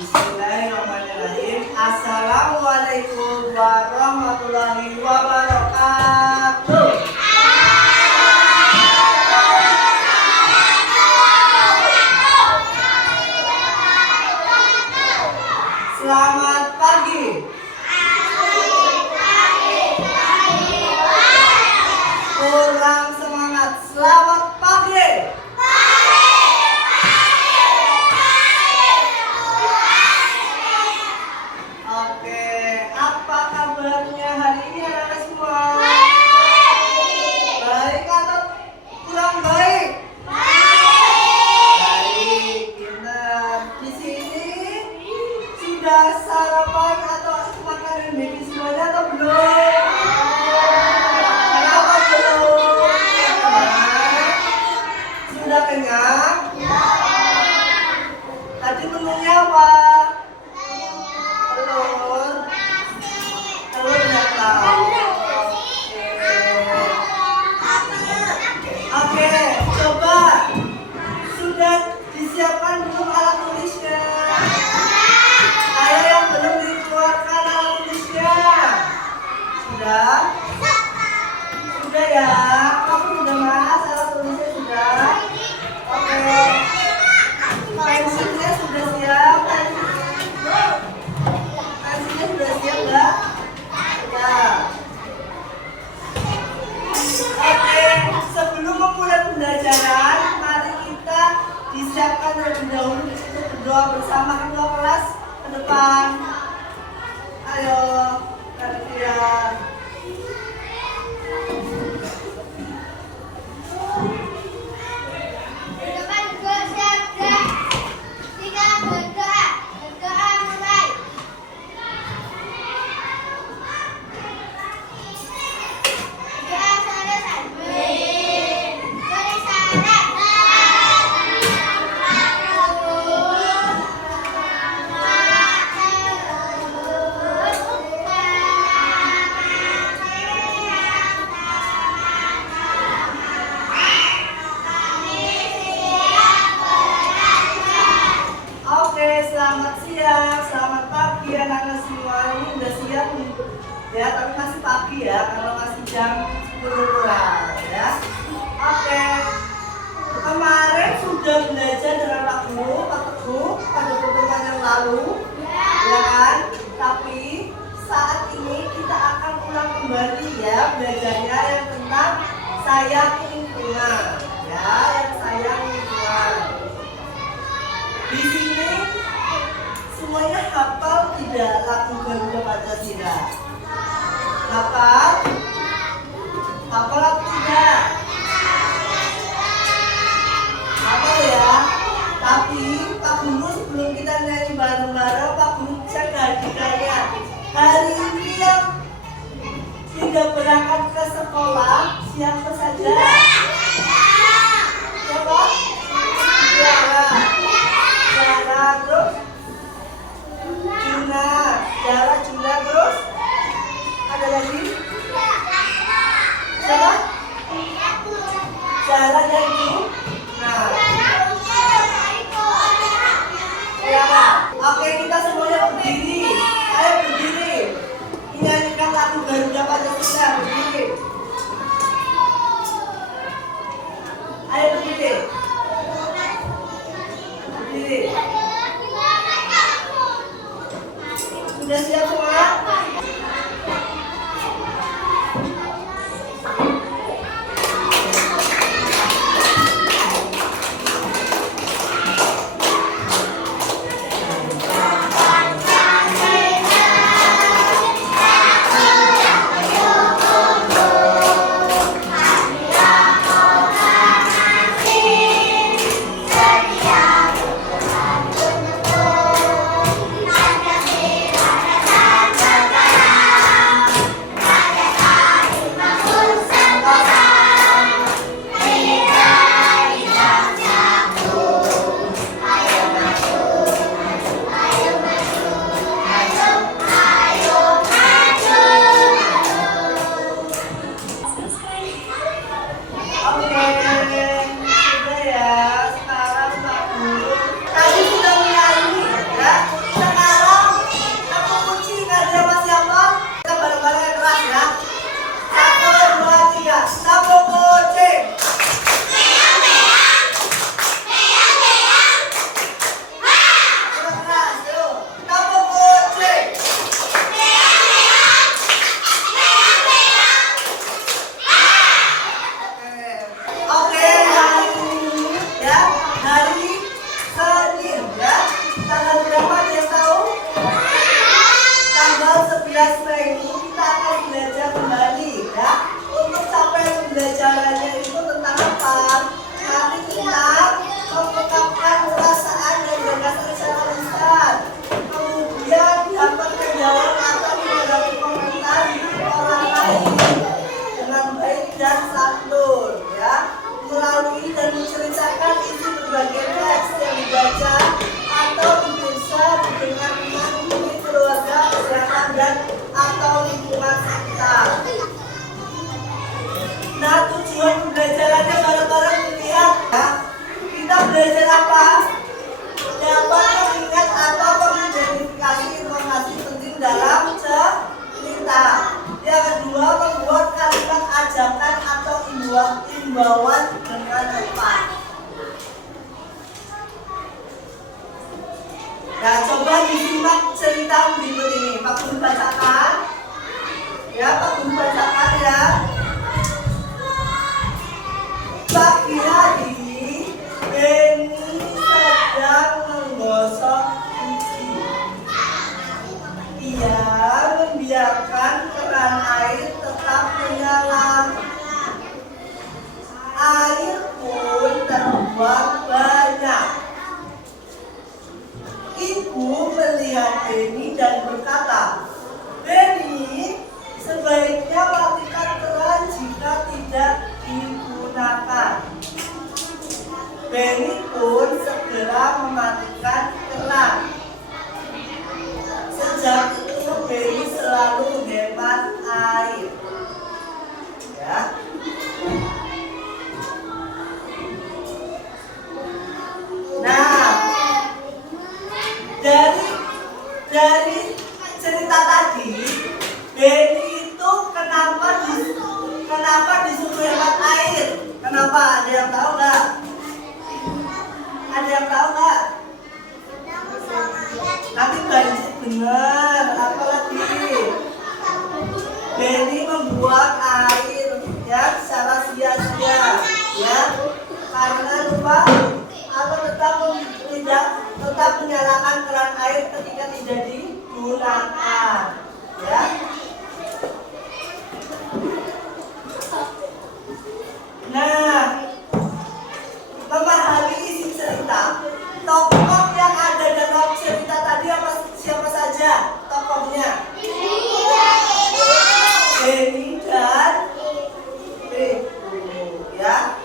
Bismillahirrahmanirrahim. Assalamualaikum warahmatullahi wabarakatuh. Selamat pagi. Kurang semangat. Selamat pagi. Oke, apa kabarnya hari ini anak-anak semua? Baik atau kurang baik? Baik, pintar. Di sini sudah sarapan atau makanan baby semuanya atau belum? Kenapa belum? Sudah kenyang? Tadi menunya apa? Telur udah tahu. Oke, coba. Sudah disiapkan belum alat tulisnya? Ayo yang belum dikeluarkan alat tulisnya. Sudah? Sudah ya? Kamu sudah mas? Alat tulisnya sudah? Oke. Pensilnya sudah siap? Pensilnya sudah siap enggak? Sudah. Oke, sebelum memulai pembelajaran, mari kita disiapkan terlebih dahulu untuk berdoa bersama kedua kelas ke depan. Ayo, kalian. Selamat siang, selamat pagi anak-anak semua. Ini udah siap ya, tapi masih pagi ya, karena masih jam 10 kurang ya. Oke, kemarin sudah belajar dengan Pak Teguh pada pertemuan yang lalu, ya kan? Tapi saat ini kita akan ulang kembali ya belajarnya yang tentang sayang lingkungan, ya, yang sayang lingkungan. Di sini semuanya hafal tidak lagu Garuda Pancasila? Hafal? Hafal atau tidak? Hafal ya? Tapi Pak Guru sebelum kita nyanyi bareng-bareng, Pak Guru bisa kehadirannya. Hari ini yang tidak berangkat ke sekolah, siapa saja? Siapa? Tiara. Tiara, terus? Juna, terus ada lagi? Siapa? Zara dan Ju. Nah, ya. Oke, kita semuanya berdiri. Ayo berdiri. Nyanyikan lagu Garuda Pancasila. Berdiri. Ayo berdiri. Berdiri. Sudah siap semua? dan atau lingkungan sekitar. Nah, tujuan pembelajarannya bareng-bareng lihat ya. Kita belajar apa? Dapat mengingat atau mengidentifikasi informasi penting dalam cerita. Yang kedua, membuat kalimat ajakan atau imbauan dengan tepat. Nah, coba disimak cerita berikut ini. Pak Guru bacakan. Ya, Pak Guru bacakan ya. Pagi hari, Benny sedang menggosok gigi. Ia membiarkan keran air tetap menyala. Air pun terbuang banyak. Ibu melihat Benny dan berkata, "Benny, sebaiknya matikan keran jika tidak digunakan." Benny pun segera mematikan keran. Sejak itu Benny selalu hemat air. Ya. Nah, dari cerita tadi, Benny itu kenapa disuruh hemat air? Kenapa? Ada yang tahu nggak? Ada yang tahu nggak? Nanti banjir bener. Apa lagi? Benny membuang air ya secara sia-sia, ya, karena lupa atau tetap menyalakan keran air ketika tidak digunakan, ya. Nah, memahami isi cerita, tokoh yang ada dalam cerita tadi siapa saja tokohnya? Benny dan Ibu, ya.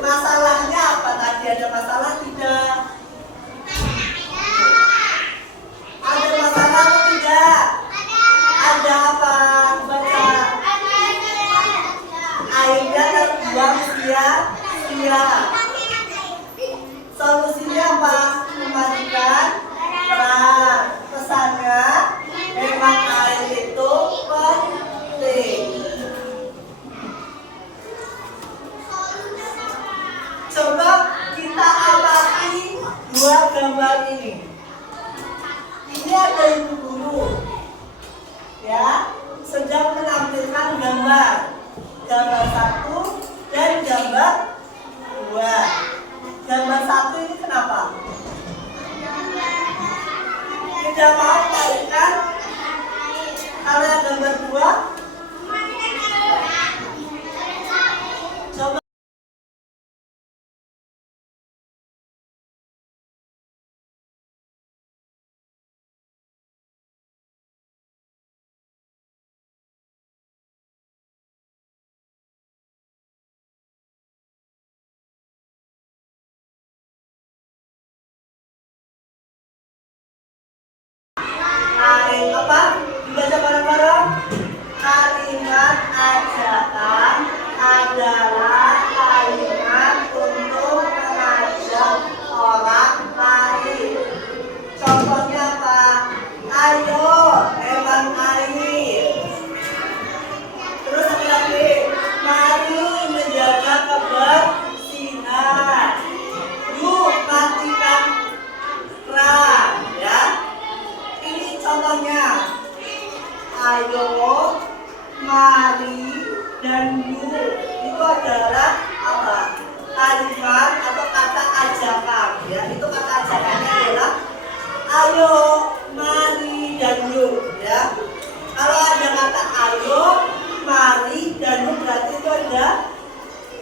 Masalahnya apa tadi? Ada masalah tidak? Ada masalah atau tidak? Ada apa? Baca. Airnya terbuang sia-sia. Solusinya apa? Mematikan keran. Pesannya, memang air itu penting. Coba kita amati dua gambar ini. Ini ada ibu guru, ya, sedang menampilkan gambar 1 dan gambar 2. Gambar 1 ini kenapa? Tidak mau membalikan karena gambar 2. Coba dibaca bareng-bareng. Kalimat ajakan adalah kalimat untuk mengajak orang lain. Contohnya apa? Ayo hemat air. Terus apa lagi? Mari menjaga kebersihan. Yuk matikan keran, ya. Ini contohnya. Ayo, mari, dan yuk. Itu adalah apa? Kalimat atau kata ajakan, ya. Itu kata ajakannya adalah ayo, mari, dan yuk, ya. Kalau ada kata ayo, mari, dan yuk, berarti itu ada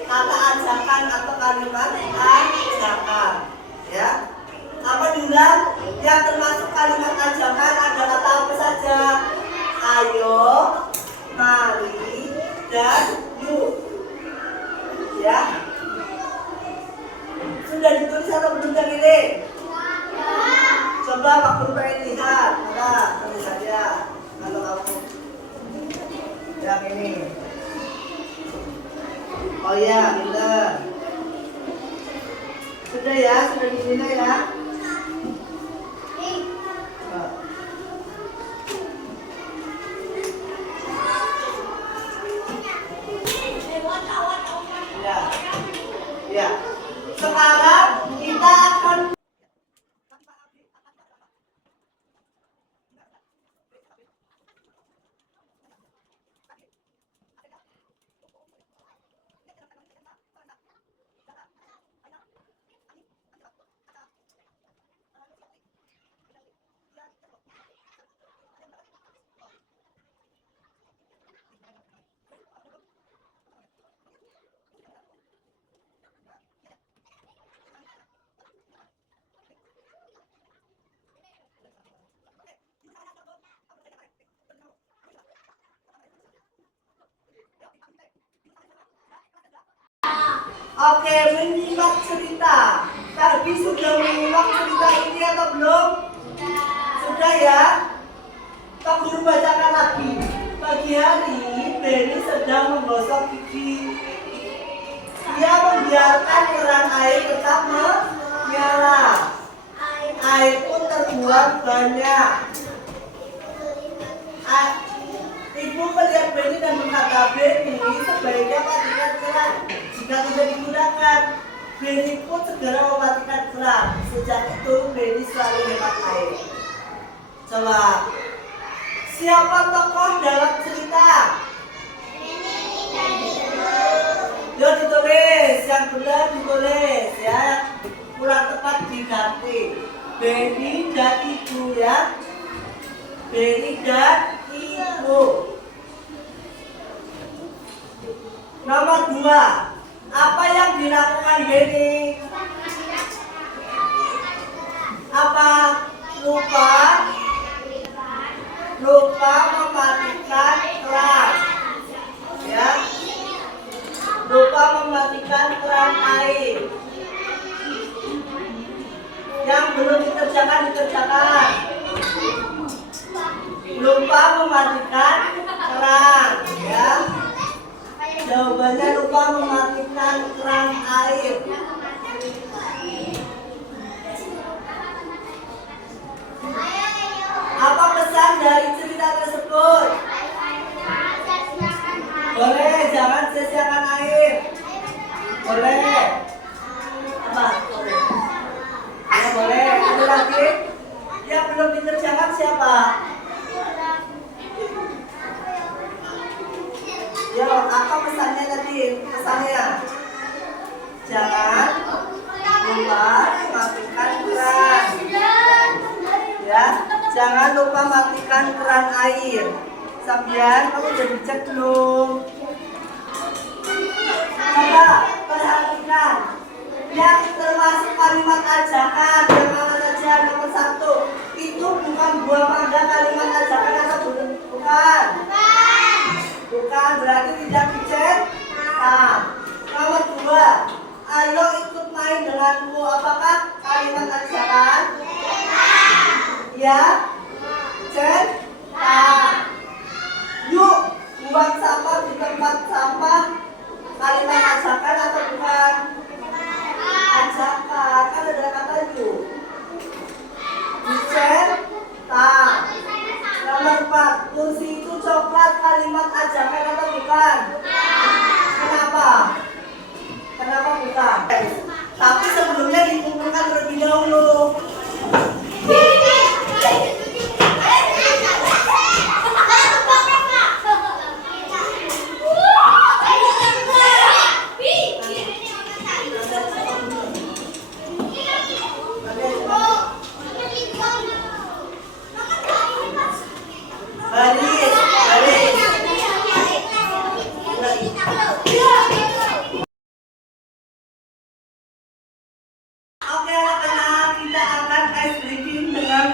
kata ajakan atau kalimat ajakan, ya. Apa diulang? Yang termasuk kalimat ajakan ada kata apa saja? Ayo, mari, dan yuk, ya. Sudah ditulis atau belum yang ini? Coba Pak Guru pengen lihat, tulisannya. Kalau Yang ini. Oh ya, pinter. Sudah ya, sudah dibina ya. Ya, ya. Sekarang kita akan oke, menyimak cerita. Tadi sudah menyimak cerita ini atau belum? Sudah ya? Pak Guru bacakan lagi. Pagi hari, Benny sedang menggosok gigi. Dia membiarkan keran air tetap menyala. Air pun terbuang banyak. Ibu melihat Benny dan berkata, Benny, sebaiknya matikan keran jika tidak digunakan. Benny pun segera mematikan keran. Sejak itu Benny selalu hemat air. Coba, siapa tokoh dalam cerita? Yuk ditulis, yang benar ditulis ya. Kurang tepat diganti. Benny dan ibu ya. Benny dan ibu. Nomor 2, apa yang dilakukan Benny? Apa? Lupa mematikan keran. Ya. Lupa mematikan keran air. Yang belum dikerjakan. Lupa mematikan keran, ya. Jawabannya lupa mematikan keran air. Apa pesan dari cerita tersebut? Boleh, jangan sia-siakan air. Boleh. Apa? Ya boleh. Ada lagi? Yang belum dikerjakan siapa? Ya, apa pesannya tadi? Pesannya jangan lupa matikan keran. Ya, jangan lupa matikan keran air. Sambian, kamu udah dicek belum? Coba perhatikan yang termasuk kalimat ajakan. Yang mana saja? Nomor 1 itu bukan buah mangga kalimat ajakan atau bukan? Bukan, berarti tidak dicek. Nah, nomor 2, ayo ikut main denganku. Apakah kalimat ajakan? Ya, cek. Yuk, buang sampah di tempat sampah. Kalimat ajakan atau bukan? Ajakan, kan ada kata yuk. Dicetak. Nomor 4, kursi itu coklat. Kalimat ajakan atau bukan? Kenapa? Kenapa bukan? Tapi sebelumnya dikumpulkan terlebih dahulu.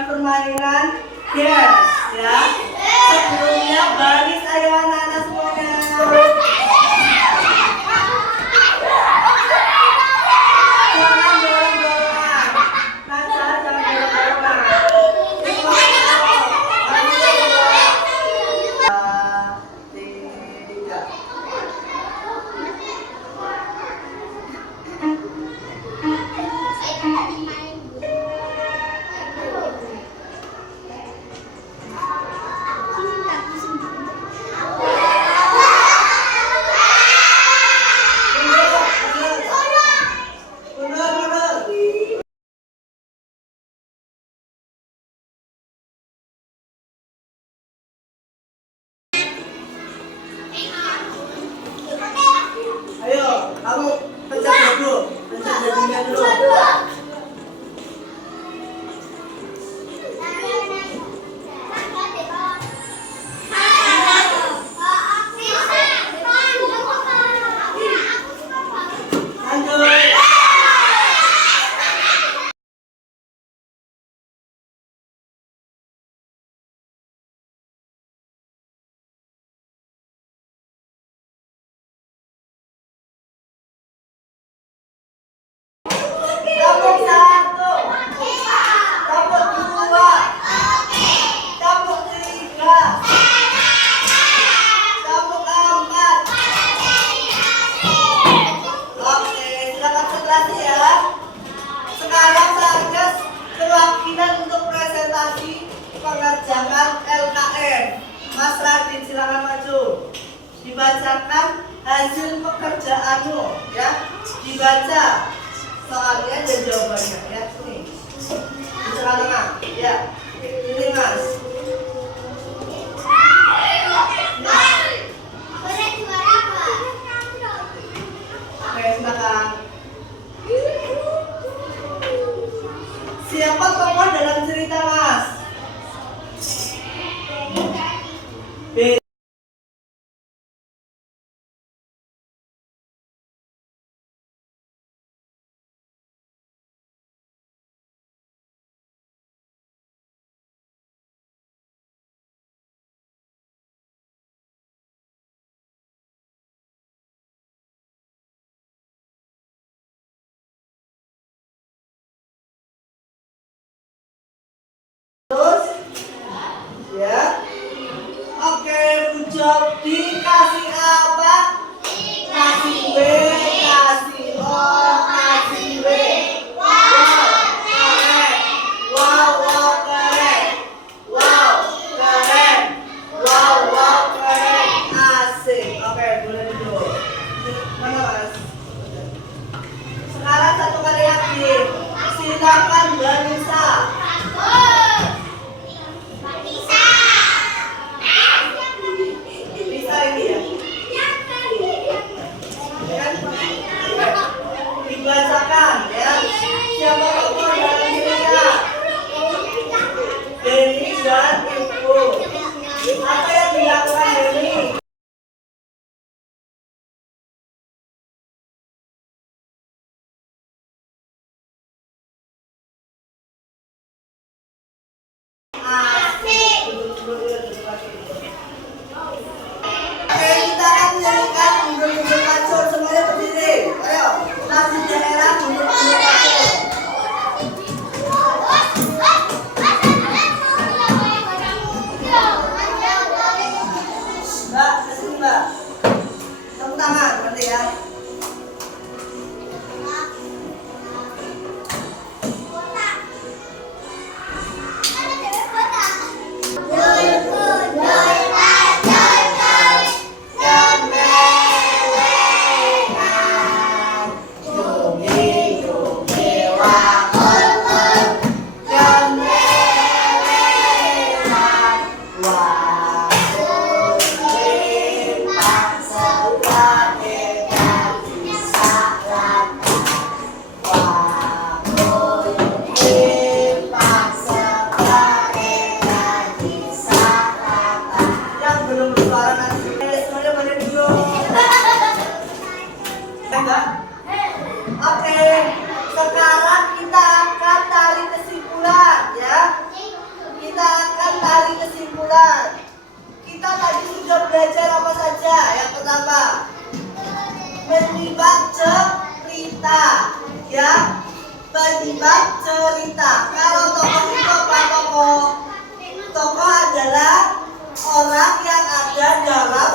Permainan guess ya. Sebelumnya baris ayo anak-anak semuanya. Jangan dorong-dorongan. Naca, jangan dorong-dorongan. hasil pekerjaanmu, ya. Dibaca soalnya dan jawabannya, ya. Nih, di tengah-tengah, ya. Ini Mas. Oke, silakan. Siapa tokoh dalam cerita Mas? B. Terus, ya. Oke, Ucap dikasih apa? Kasih B, kasih O, kasih B. Wow, keren. Wow, wow, keren. Wow, keren. Wow, wow, keren. Asik. Oke, boleh duduk. Mana Mas? Sekarang satu kali lagi. Silakan Mbak Nisa. Bisa ini ya? Dibacakan ya. Siapa tokoh dalam cerita? Denny dan Ibu. Apa yang dilakukan Denny? Oke, kita akan menyanyikan mundur-mundur kacur. Semuanya berdiri. Ayo, lagu daerah mundur-mundur kacur. Mbak, kesini Mbak. Tepuk tangan, nanti ya. Oke, sekarang kita akan tarik kesimpulan ya. Kita akan tarik kesimpulan. Kita tadi sudah belajar apa saja? Yang pertama, menimbang cerita ya. Menimbang cerita. Kalau tokoh itu apa tokoh? Tokoh adalah orang yang ada dalam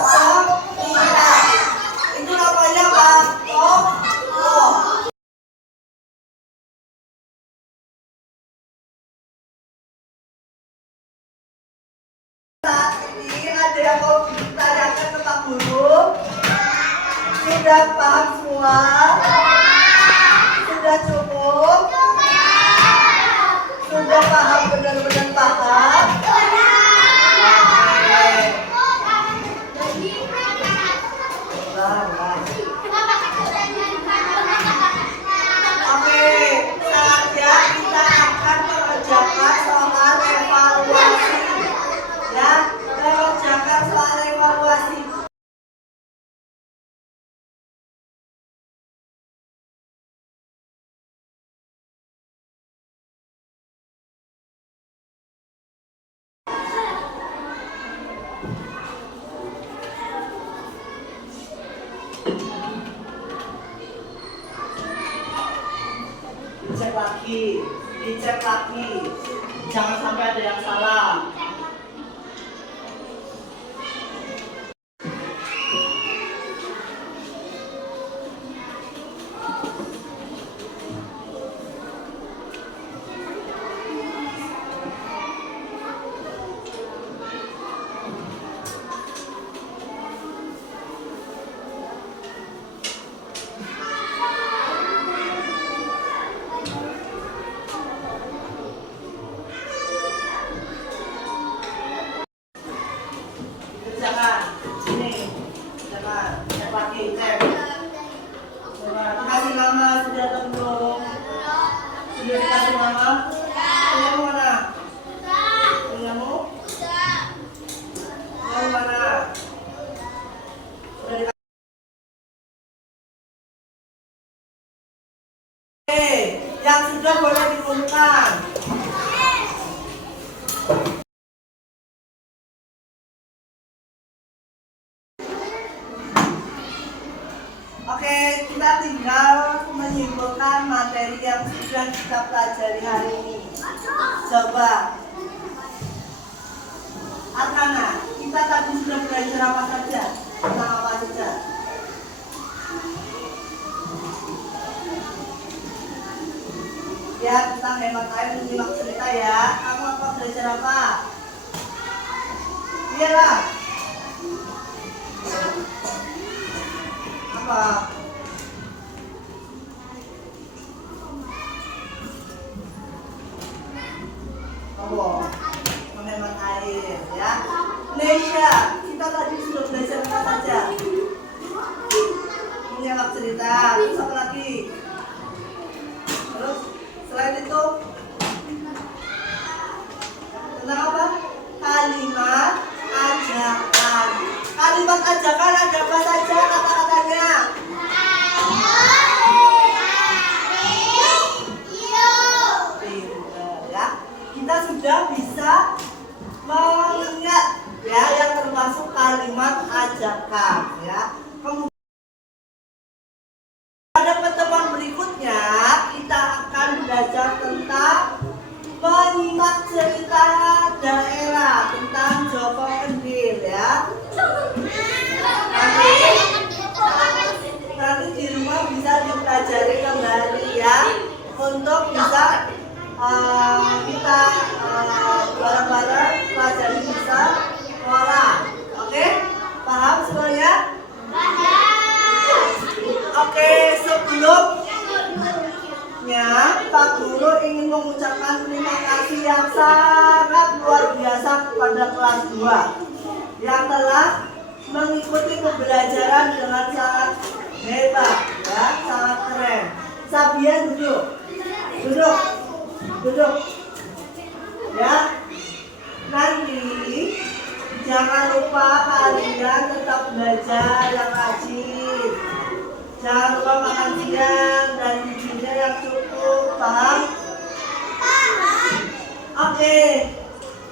cerita. Itu namanya apa? Tokoh. Saat ini ada yang mau ditanyakan ke Pak Guru? Sudah paham semua? Sudah cukup? Sudah paham, benar-benar paham? Oke, saatnya kita akan mengerjakan soal evaluasi. Ya, mengerjakan soal evaluasi. Dicek lagi, jangan sampai ada yang salah. Coba. Arkana, kita tadi sudah belajar apa saja? Tentang apa saja? Ya, tentang hemat air, menyimak cerita ya. Kamu apa belajar apa? Iyalah. Apa? Oh, menghemat air ya. Nesha, kita tadi sudah belajar apa saja? Menyimak cerita. Terus apa lagi? Terus selain itu tentang apa? Kalimat ajakan. Kalimat ajakan ada apa saja kata-katanya? Kita sudah bisa mengingat ya yang termasuk kalimat ajakan ya. Kemudian pada pertemuan berikutnya kita akan belajar tentang menyimak cerita daerah tentang Joko Kendil ya. Nanti di rumah bisa dipelajari kembali ya untuk bisa kita bareng-bareng pelajari bisa olah. Oke? Paham semuanya? Oke, sebelumnya Pak Guru ingin mengucapkan terima kasih yang sangat luar biasa kepada kelas 2 yang telah mengikuti pembelajaran dengan sangat hebat ya, sangat keren. Sabian duduk. Duduk ya. Nanti jangan lupa kalian tetap belajar yang rajin. Jangan lupa makan siang dan gizinya yang cukup. Paham? Oke,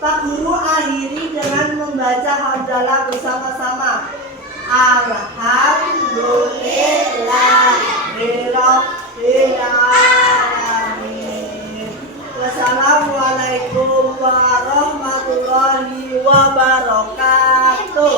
Pak Guru akhiri dengan membaca hamdalah bersama-sama. Alhamdulillahirabbil alamin. Wassalamualaikum warahmatullahi wabarakatuh.